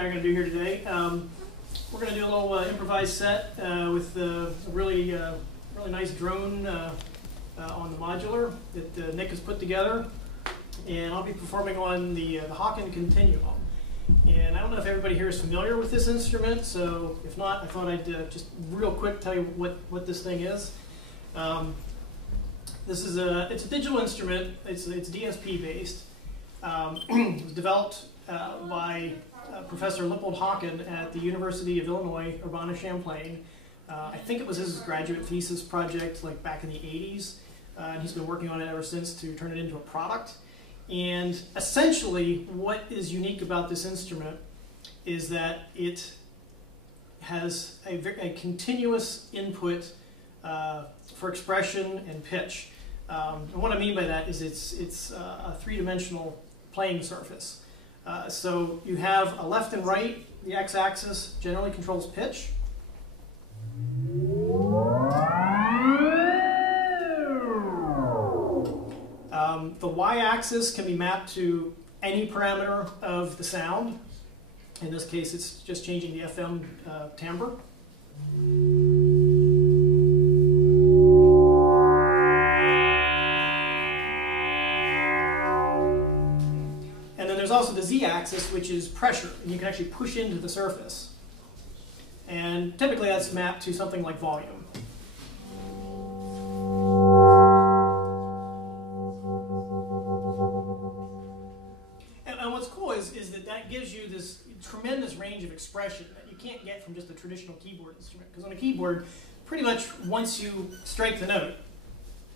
and I are going to do here today. We're going to do a little improvised set with a really nice drone on the Modular that Nick has put together. And I'll be performing on the Haken Continuum. And I don't know if everybody here is familiar with this instrument, so if not, I thought I'd just real quick tell you what this thing is. It's a digital instrument. It's DSP based. It was developed by Professor Lippold Haken at the University of Illinois, Urbana-Champaign. I think it was his graduate thesis project like back in the 80s. And he's been working on it ever since to turn it into a product. And essentially, what is unique about this instrument is that it has a continuous input for expression and pitch. And what I mean by that is it's a three-dimensional playing surface. So you have a left and right. The x-axis generally controls pitch. The y-axis can be mapped to any parameter of the sound. In this case, it's just changing the FM timbre. And then there's also the z-axis, which is pressure, and you can actually push into the surface. And typically that's mapped to something like volume. Is that gives you this tremendous range of expression that you can't get from just a traditional keyboard instrument. Because on a keyboard, pretty much once you strike the note,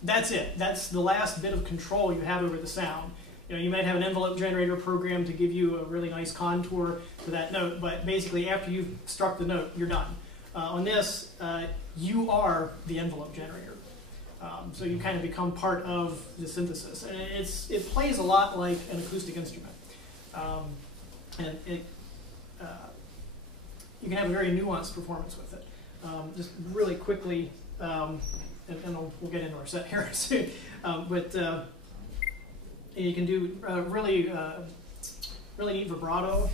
that's it. That's the last bit of control you have over the sound. You know, you might have an envelope generator program to give you a really nice contour to that note, but basically after you've struck the note, you're done. On this, you are the envelope generator. So you kind of become part of the synthesis. And it plays a lot like an acoustic instrument. And you can have a very nuanced performance with it. Just really quickly, and we'll get into our set here soon, but you can do really neat vibrato.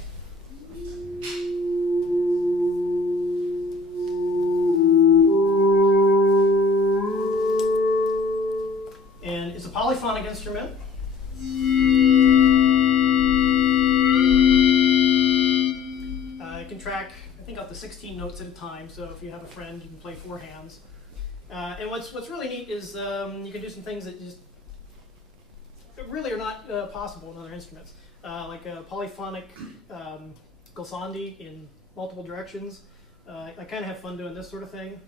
And it's a polyphonic instrument. Track, I think, up to 16 notes at a time, so if you have a friend, you can play 4 hands. And what's really neat is you can do some things that just really are not possible in other instruments, like a polyphonic glissandi in multiple directions. I kind of have fun doing this sort of thing.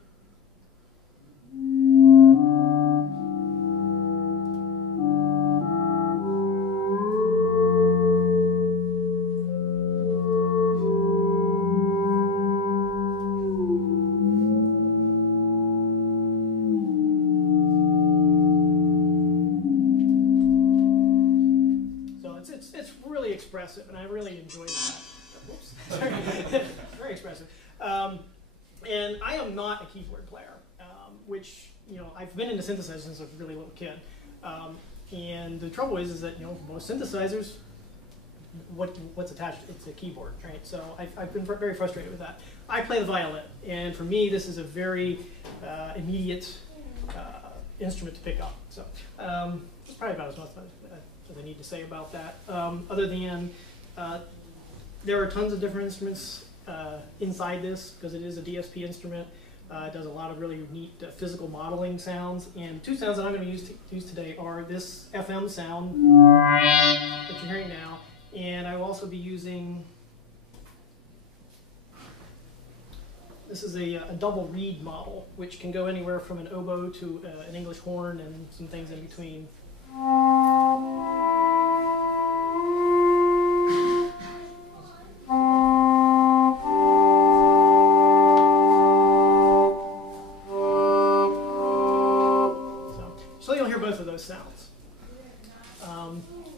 It's really expressive, and I really enjoy that. Whoops. Very expressive. And I am not a keyboard player, which, you know, I've been into synthesizers since I was a really little kid. And the trouble is that, you know, most synthesizers, what's attached? It's a keyboard, right? So I've been very frustrated with that. I play the violin, and for me, this is a very immediate instrument to pick up. So it's probably about as much as I need to say about that. Other than there are tons of different instruments inside this because it is a DSP instrument. It does a lot of really neat physical modeling sounds. And 2 sounds that I'm going to use today are this FM sound that you're hearing now, and I will also be using. This is a double reed model, which can go anywhere from an oboe to an English horn and some things in between. So you'll hear both of those sounds.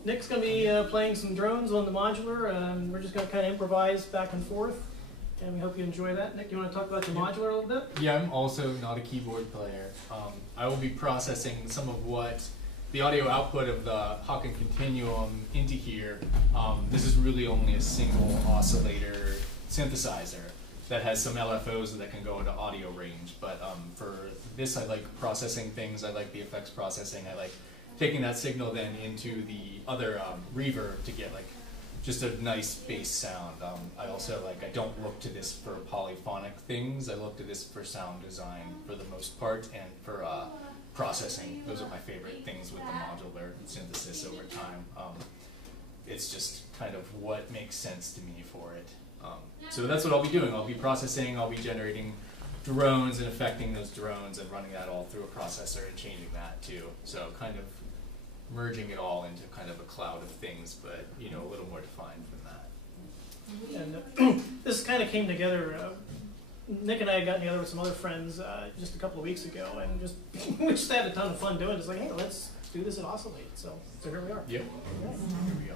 Nick's going to be playing some drones on the Modular, and we're just going to kind of improvise back and forth. And we hope you enjoy that. Nick, you want to talk about the Modular a little bit? Yeah, I'm also not a keyboard player. I will be processing some of what the audio output of the Haken Continuum into here. This is really only a single oscillator synthesizer that has some LFOs that can go into audio range. But for this, I like processing things. I like the effects processing. I like taking that signal then into the other reverb to get like just a nice bass sound. I also I don't look to this for polyphonic things. I look to this for sound design for the most part, and for processing. Those are my favorite things with the modular synthesis over time. It's just kind of what makes sense to me for it. So that's what I'll be doing. I'll be processing, I'll be generating drones and affecting those drones and running that all through a processor and changing that too. So kind of merging it all into kind of a cloud of things, but you know, a little more defined from that. And this kind of came together. Nick and I had gotten together with some other friends just a couple of weeks ago, and we just had a ton of fun doing it. It's like, hey, let's do this at Oscillate. So here we are. Yep. Yeah. Here we are.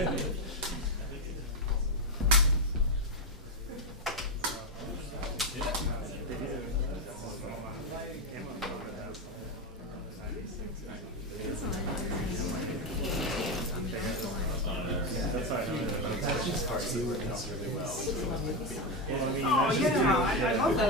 Oh yeah, I love that.